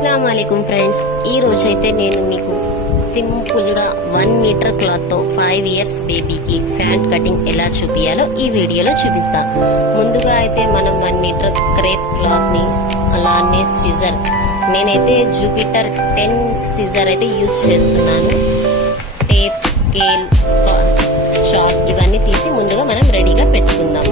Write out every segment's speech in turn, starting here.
అస్సలాము అలైకుం ఫ్రెండ్స్, ఈ రోజైతే నేను మీకు సింపుల్గా 1 మీటర్ క్లాత్తో 5 ఇయర్స్ బేబీకి ఫ్యాంట్ కటింగ్ ఎలా చూపించాలో ఈ వీడియోలో చూపిస్తా. ముందుగా అయితే మనం 1 మీటర్ క్రేప్ క్లాత్ని అలానే సిజర్, నేనైతే జూపిటర్ 10 సిజర్ అయితే యూజ్ చేస్తున్నాను. టేప్, స్కేల్, చాక్ ఇవన్నీ తీసి ముందుగా మనం రెడీగా పెట్టుకుందాం.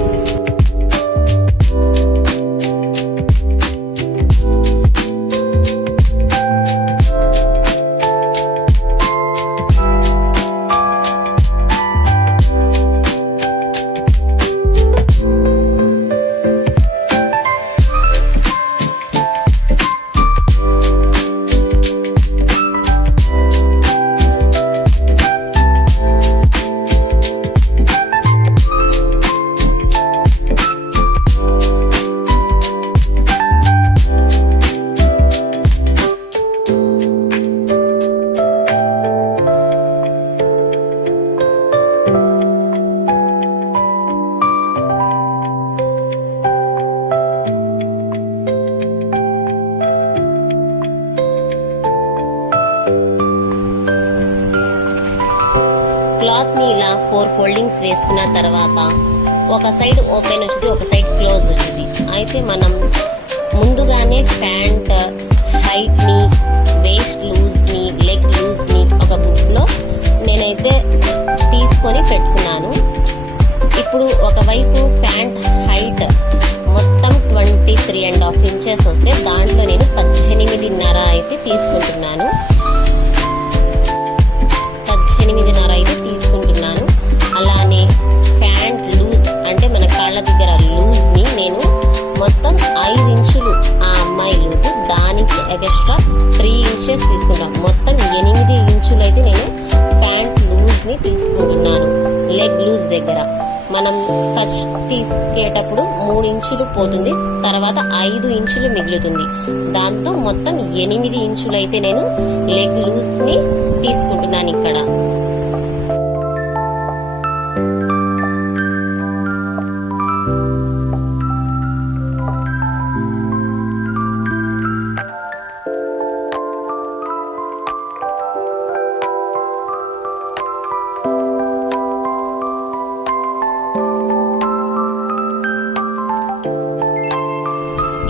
క్లాత్ ని ఇలా 4 ఫోల్డింగ్స్ వేసుకున్న తర్వాత ఒక సైడ్ ఓపెన్ వచ్చింది, ఒక సైడ్ క్లోజ్ వచ్చింది. అయితే మనం ముందుగానే ప్యాంట్ హైట్ ని, వేస్ట్ లూజ్ ని, లెగ్ లూజ్ ని ఒక బుక్ లో నేనైతే తీసుకొని పెట్టుకున్నాను. ఇప్పుడు ఒకవైపు ప్యాంట్ హైట్ మొత్తం 23.5 ఇంచెస్ వస్తే దాంట్లో నేను 18.5 అయితే తీసుకుంటున్నాను. 18.5 అయితే తీసుకుంటున్నాను. అలానే ప్యాంట్ లూజ్ అంటే మన కాళ్ళ దగ్గర లూజ్ ని నేను మొత్తం 5 ఇంచులు ఆ అమ్మాయి లూజ్, దానికి ఎక్స్ట్రా 3 ఇంచెస్ తీసుకుంటాను. మొత్తం 8 ఇంచులు అయితే నేను ప్యాంట్ లూజ్ ని తీసుకుంటున్నాను. లెగ్ లూజ్ దగ్గర మనం ఫస్ట్ తీసుకేటప్పుడు 3 ఇంచులు పోతుంది, తర్వాత 5 ఇంచులు మిగులుతుంది. దాంతో మొత్తం 8 ఇంచులు అయితే నేను లెగ్ లూజ్ ని తీసుకుంటున్నాను ఇక్కడ.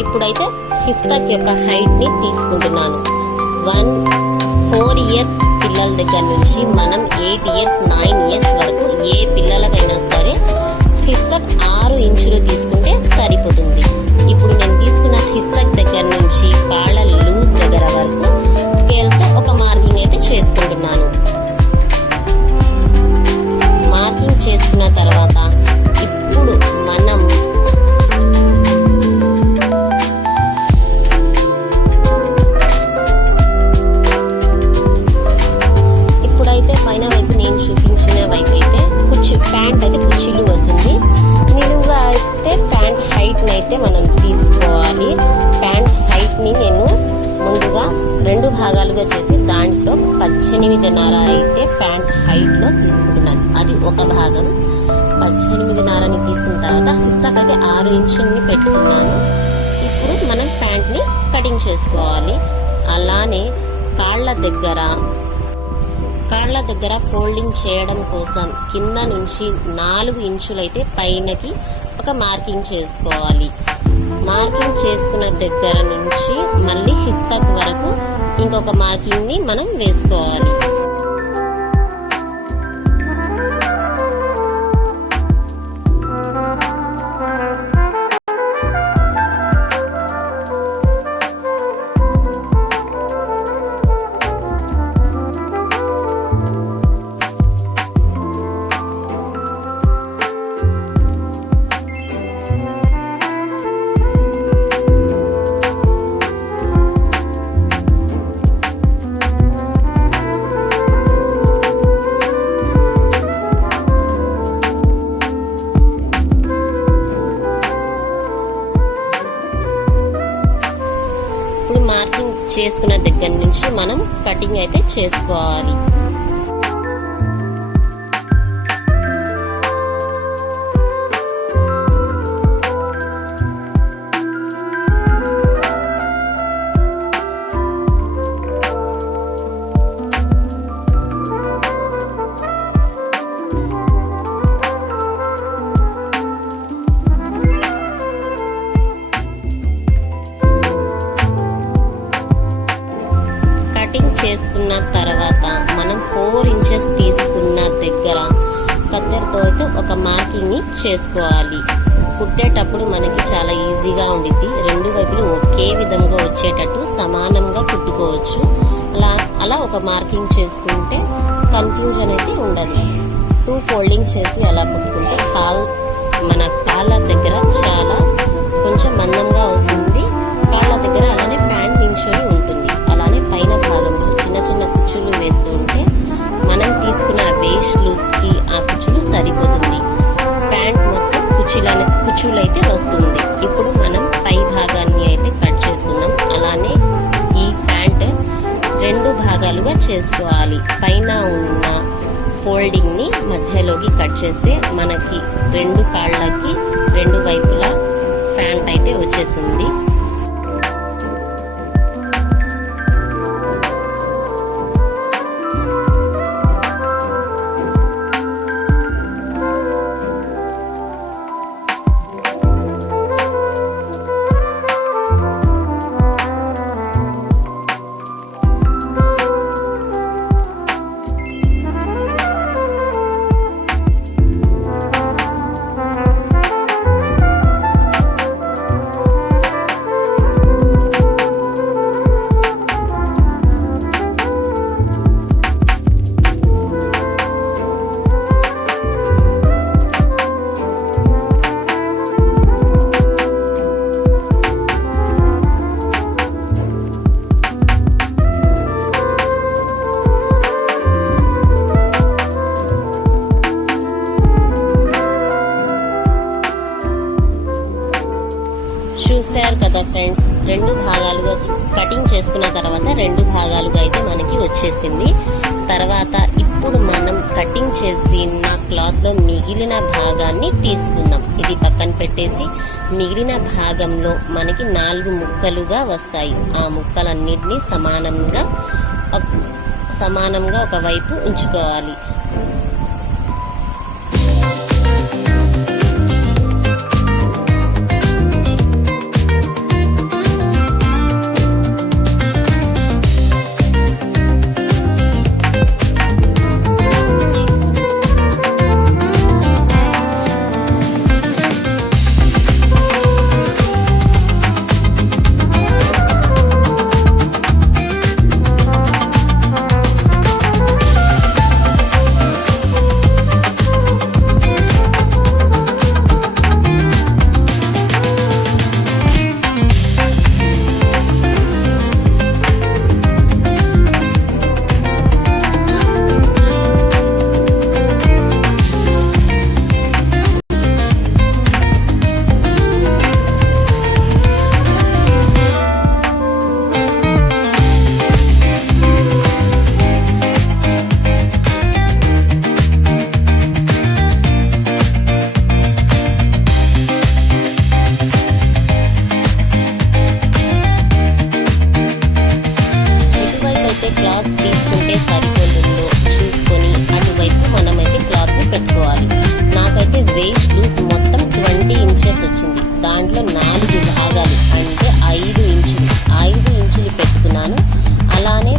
ఇప్పుడైతే హిస్తాక్ యొక్క హైట్ ని తీసుకుంటున్నాను. 4 ఇయర్స్ పిల్లల దగ్గర నుంచి మనం 8 ఇయర్స్ 9 ఇయర్స్ వరకు ఏ పిల్లలకైనా సరే హిస్తాక్ 6 ఇంచులు తీసుకుంటే సరిపోతుంది. ఇప్పుడు నేను తీసుకున్న హిస్తాక్ దగ్గర నుంచి కాళ్ళ లూజ్ దగ్గర వరకు స్కేల్ తో ఒక మార్కింగ్ అయితే చేసుకుంటున్నాను. మార్కింగ్ చేసుకున్న తర్వాత ఇప్పుడు మనం పైన వైపు నేను చూపించిన వైపు అయితే ప్యాంట్ అయితే కుర్చీలు వస్తుంది. నిలువుగా అయితే ప్యాంట్ హైట్ ని అయితే మనం తీసుకోవాలి. ప్యాంట్ హైట్ ని నేను ముందుగా 2 భాగాలుగా చేసి దాంట్లో 18.5 అయితే ప్యాంట్ హైట్ లో తీసుకుంటున్నాను. అది ఒక భాగం. 18.5 తీసుకున్న తర్వాత హిస్తాక్ అయితే 6 ఇంచుల్ని పెట్టుకున్నాను. ఇప్పుడు మనం ప్యాంట్ ని కటింగ్ చేసుకోవాలి. అలానే కాళ్ళ దగ్గర ఫోల్డింగ్ చేయడం కోసం కింద నుంచి 4 ఇంచులైతే పైనకి ఒక మార్కింగ్ చేసుకోవాలి. మార్కింగ్ చేసుకున్న దగ్గర నుంచి మళ్ళీ హిస్తాక్ వరకు ఇంకొక మార్కింగ్ ని మనం వేసుకోవాలి. మార్కింగ్ చేసుకున్న దగ్గర నుంచి మనం కటింగ్ అయితే చేసుకోవాలి. చేసుకున్న తర్వాత మనం 4 ఇంచెస్ తీసుకున్న దగ్గర కత్తెరతో అయితే ఒక మార్కింగ్ ని చేసుకోవాలి. కుట్టేటప్పుడు మనకి చాలా ఈజీగా ఉండిద్ది. రెండు వైపులు ఒకే విధంగా వచ్చేటట్టు సమానంగా కుట్టుకోవచ్చు. అలా ఒక మార్కింగ్ చేసుకుంటే కన్ఫ్యూజన్ అయితే ఉండదు. 2 ఫోల్డింగ్స్ చేసి అలా కుట్టుకుంటే మన కాళ్ళ దగ్గర చాలా కొంచెం మందంగా వస్తుంది. కాళ్ళ దగ్గర అలానే ప్యాంట్ నించుని ఉంటుంది. అలానే పైన భాగంలో చిన్న చిన్న కుచ్చులు వేస్తూ ఉంటే మనం తీసుకున్న వేస్ట్ లూజ్ కి ఆ కుచ్చులు సరిపోతుంది. ప్యాంట్ మొత్తం కుచ్చులు అయితే వస్తుంది. ఇప్పుడు మనం పై భాగాన్ని అయితే కట్ చేసుకుందాం. అలానే ఈ ప్యాంట్ 2 భాగాలుగా చేసుకోవాలి. పైన ఉన్న ఫోల్డింగ్ ని మధ్యలోకి కట్ చేస్తే మనకి 2 కాళ్ళకి 2 వైపులా ప్యాంట్ అయితే వచ్చేసింది. చూసారు కదా ఫ్రెండ్స్, 2 భాగాలుగా కటింగ్ చేసుకున్న తర్వాత 2 భాగాలుగా అయితే మనకి వచ్చేసింది. తర్వాత ఇప్పుడు మనం కటింగ్ చేసిన క్లాత్ లో మిగిలిన భాగాన్ని తీసుకుందాం. ఇది పక్కన పెట్టేసి మిగిలిన భాగంలో మనకి 4 ముక్కలుగా వస్తాయి. ఆ ముక్కలన్నిటినీ సమానంగా ఒకవైపు ఉంచుకోవాలి. క్లాత్ తీసుకుంటే సరిపోతుందో చూసుకొని అటువైపు మనమైతే క్లాత్ ని పెట్టుకోవాలి. నాకైతే వేస్ట్ లూజ్ మొత్తం 20 ఇంచెస్ వచ్చింది. దాంట్లో 4 భాగాలు అంటే 5 ఇంచులు పెట్టుకున్నాను. అలానే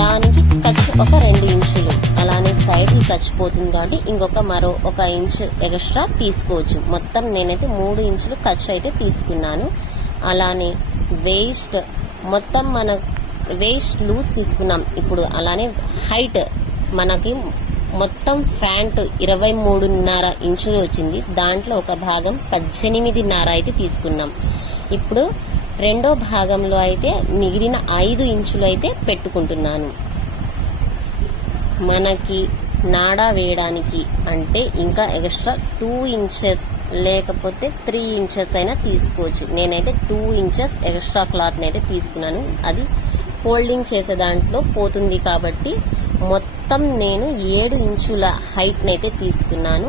దానికి ఖర్చు ఒక 2 ఇంచులు, అలానే సైడ్ ఖర్చుపోతుంది కాబట్టి మరో 1 ఇంచు ఎక్స్ట్రా తీసుకోవచ్చు. మొత్తం నేనైతే 3 ఇంచులు ఖర్చు అయితే తీసుకున్నాను. అలానే వేస్ట్ లూజ్ తీసుకున్నాం. ఇప్పుడు అలానే హైట్ మనకి మొత్తం ప్యాంట్ 23.5 ఇంచులు వచ్చింది. దాంట్లో ఒక భాగం 18.5 అయితే తీసుకున్నాం. ఇప్పుడు రెండో భాగంలో అయితే మిగిలిన 5 ఇంచులు అయితే పెట్టుకుంటున్నాను. మనకి నాడా వేయడానికి అంటే ఇంకా ఎక్స్ట్రా 2 ఇంచెస్ లేకపోతే 3 ఇంచెస్ అయినా తీసుకోవచ్చు. నేనైతే 2 ఇంచెస్ ఎక్స్ట్రా క్లాత్ని అయితే తీసుకున్నాను. అది ఫోల్డింగ్ చేసే దాంట్లో పోతుంది కాబట్టి మొత్తం నేను 7 ఇంచుల హైట్ని అయితే తీసుకున్నాను.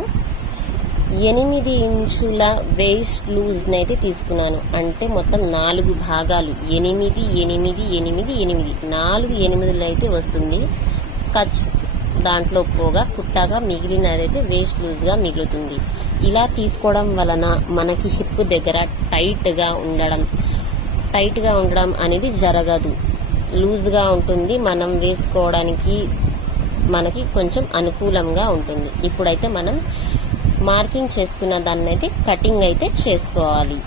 8 ఇంచుల వేస్ట్ లూజ్ని అయితే తీసుకున్నాను. అంటే మొత్తం 4 భాగాలు 8, 8, 8, 8 4 8లు అయితే వస్తుంది. కచ్ దాంట్లో పోగా కుట్టాగా మిగిలినదైతే వేస్ట్ లూజ్గా మిగులుతుంది. ఇలా తీసుకోవడం వలన మనకి హిప్ దగ్గర టైట్గా ఉండడం అనేది జరగదు. లూజ్గా ఉంటుంది, మనం వేసుకోవడానికి మనకి కొంచెం అనుకూలంగా ఉంటుంది. ఇప్పుడైతే మనం మార్కింగ్ చేసుకున్న దాన్ని అయితే కటింగ్ అయితే చేసుకోవాలి.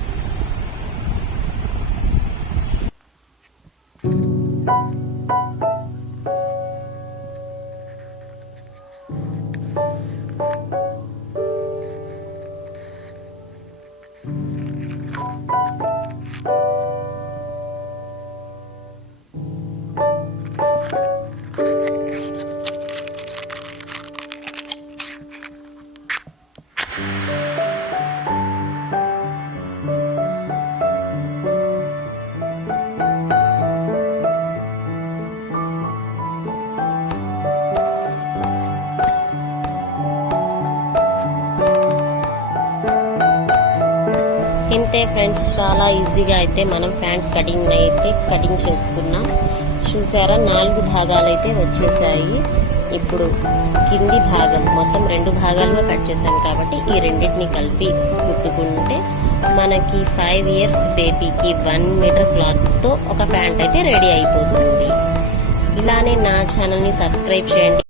ఇంతే ఫ్రెండ్స్, చాలా ఈజీగా అయితే మనం ప్యాంట్ కటింగ్ చేసుకున్నాం. చూసారా, 4 భాగాలు అయితే వచ్చేసాయి. ఇప్పుడు కింది భాగం మొత్తం 2 భాగాలుగా కట్ చేసాం కాబట్టి ఈ రెండింటిని కలిపి కుట్టుకుంటే మనకి 5 years బేబీకి 1 మీటర్ క్లాత్తో ఒక ప్యాంట్ అయితే రెడీ అయిపోతుంది. ఇలానే నా ఛానల్ని సబ్స్క్రైబ్ చేయండి.